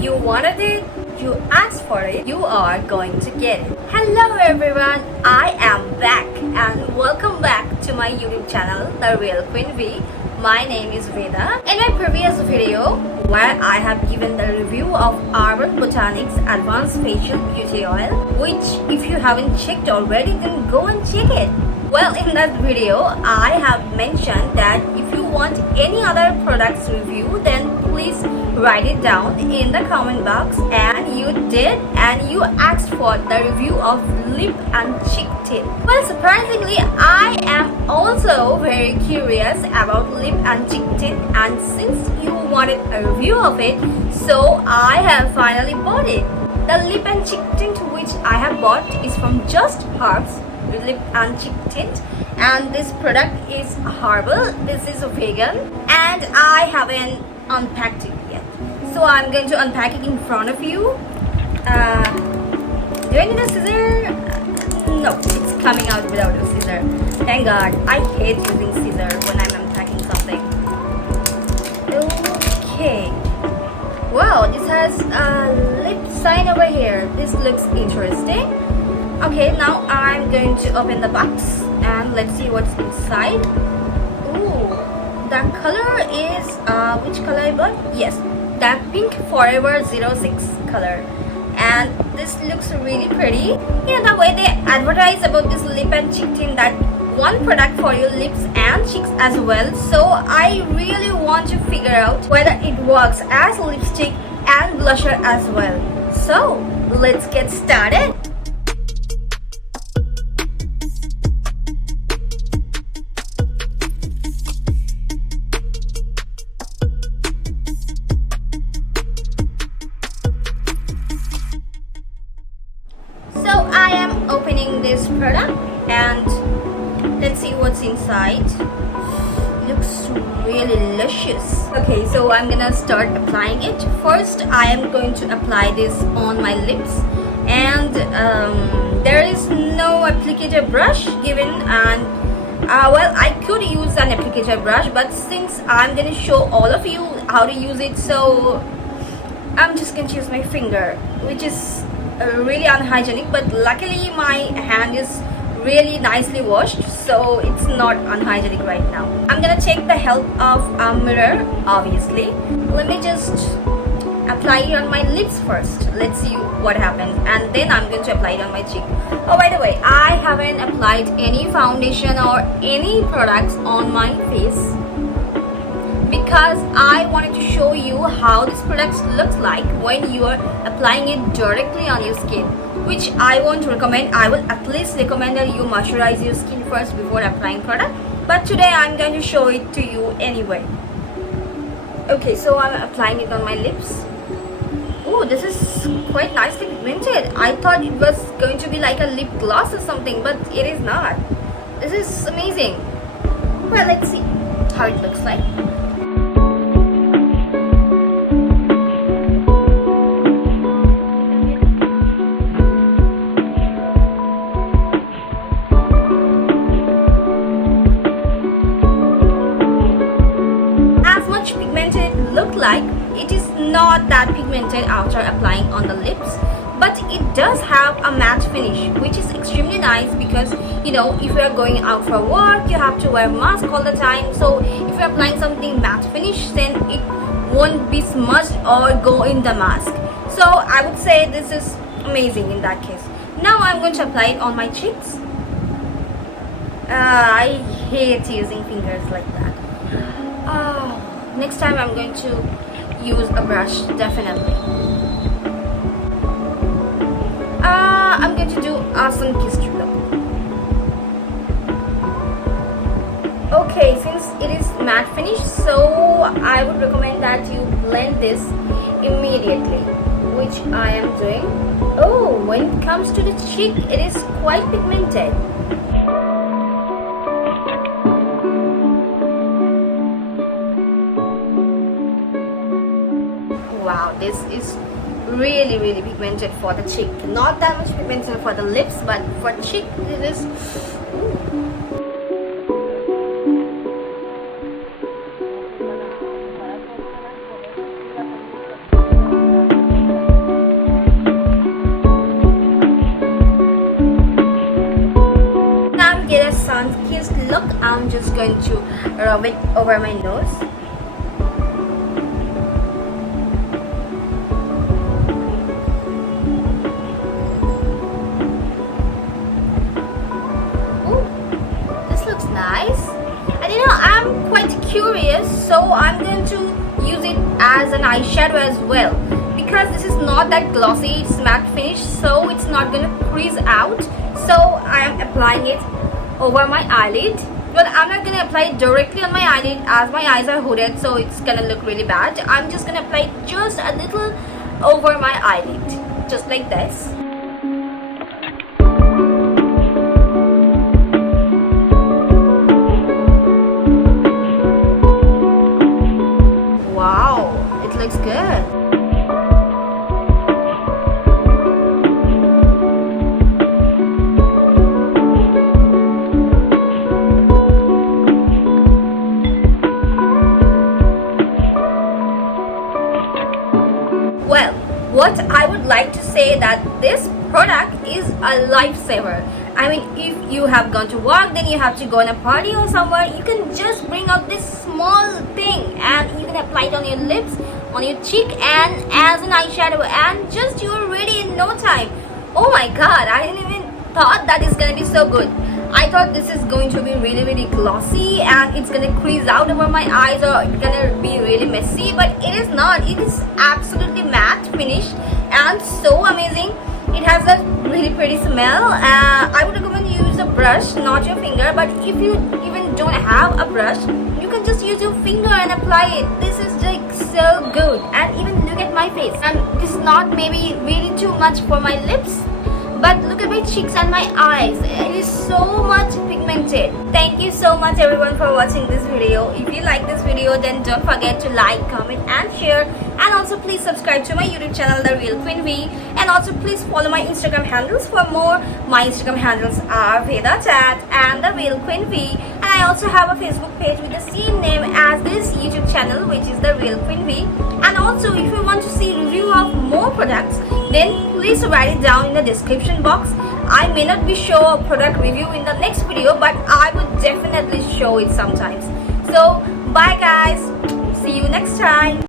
You wanted it, you asked for it, you are going to get it. Hello everyone, I am back and welcome back to my YouTube channel, The Real Queen V. My name is Veda. In my previous video, where I have given the review of Urban Botanics Advanced Facial Beauty Oil, which if you haven't checked already, then go and check it. Well, in that video, I have mentioned that if you want any other products review, then please write it down in the comment box, and you did, and you asked for the review of lip and cheek tint. Well, surprisingly, I am also very curious about lip and cheek tint, and since you wanted a review of it, so I have finally bought it. The lip and cheek tint which I have bought is from Just Herbs lip and cheek tint, and this product is herbal, this is vegan, and I haven't unpacked it yet, so I'm going to unpack it in front of you. Do I need a scissor? No, it's coming out without a scissor. Thank God. I hate using scissor when I'm unpacking something. Okay, wow, this has a lip sign over here. This looks interesting. Okay, now I'm going to open the box and let's see what's inside. Ooh, the color is, which color I bought? Yes, that Pink Forever 06 color. And this looks really pretty. Yeah, the way they advertise about this lip and cheek tint, that one product for your lips and cheeks as well. So I really want to figure out whether it works as lipstick and blusher as well. So let's get started. I am opening this product and let's see what's inside. Looks really luscious. Okay, so I'm gonna start applying it. First, I am going to apply this on my lips, and there is no applicator brush given, and well, I could use an applicator brush, but since I'm gonna show all of you how to use it, so I'm just going to use my finger, which is really unhygienic, but luckily my hand is really nicely washed, so it's not unhygienic right now. I'm gonna take the help of a mirror, obviously. Let me just apply it on my lips first. Let's see what happens, and then I'm going to apply it on my cheek. Oh, by the way, I haven't applied any foundation or any products on my face because I wanted to show you how this product looks like when you are applying it directly on your skin, which I won't recommend. I will at least recommend that you moisturize your skin first before applying product, but today I'm going to show it to you anyway. Okay, so I'm applying it on my lips. Oh, this is quite nicely pigmented. I thought it was going to be like a lip gloss or something, but it is not. This is amazing. Well, let's see how it looks like. Pigmented look like, it is not that pigmented after applying on the lips, but it does have a matte finish, which is extremely nice because, you know, if you're going out for work, you have to wear a mask all the time, so if you're applying something matte finish, then it won't be smudged or go in the mask. So I would say this is amazing in that case. Now I'm going to apply it on my cheeks. I hate using fingers like that. Next time I'm going to use a brush, definitely. I'm going to do a sun-kissed look. Okay, since it is matte finish, so I would recommend that you blend this immediately, which I am doing. Oh, when it comes to the cheek, it is quite pigmented. Wow, this is really pigmented for the cheek. Not that much pigmented for the lips, but for cheek, this is. just going to rub it over my nose. Ooh, this looks nice. And I'm quite curious, so I'm going to use it as an eyeshadow as well, because this is not that glossy, it's matte finish, so it's not going to crease out. So I am applying it over my eyelid, but I'm not going to apply it directly on my eyelid as my eyes are hooded, so it's going to look really bad. I'm just going to apply it just a little over my eyelid, just like this. Wow, it looks good. Well, what I would like to say that this product is a lifesaver. I mean, if you have gone to work, then you have to go on a party or somewhere, you can just bring out this small thing and you can apply it on your lips, on your cheek, and as an eyeshadow, and just you're ready in no time. Oh my god, I didn't even thought that is gonna be so good. I thought this is going to be really glossy and it's gonna crease out over my eyes, or it's gonna be really messy, but it is not. It is absolutely matte finish and so amazing. It has a really pretty smell. I would recommend you use a brush, not your finger, but if you even don't have a brush, you can just use your finger and apply it. This is like so good. And even look at my face, and this is not maybe really too much for my lips, but look at my cheeks and my eyes. It is so much pigmented. Thank you so much everyone for watching this video. If you like this video, then don't forget to like, comment and share. And also please subscribe to my YouTube channel, The Real Queen V. And also please follow my Instagram handles for more. My Instagram handles are Veda Chat and The Real Queen V. And I also have a Facebook page with the same name as this YouTube channel, which is The Real Queen V. And also if you want to see review of more products, then please write it down in the description box. I may not be show a product review in the next video, but I would definitely show it sometimes. So bye guys, see you next time.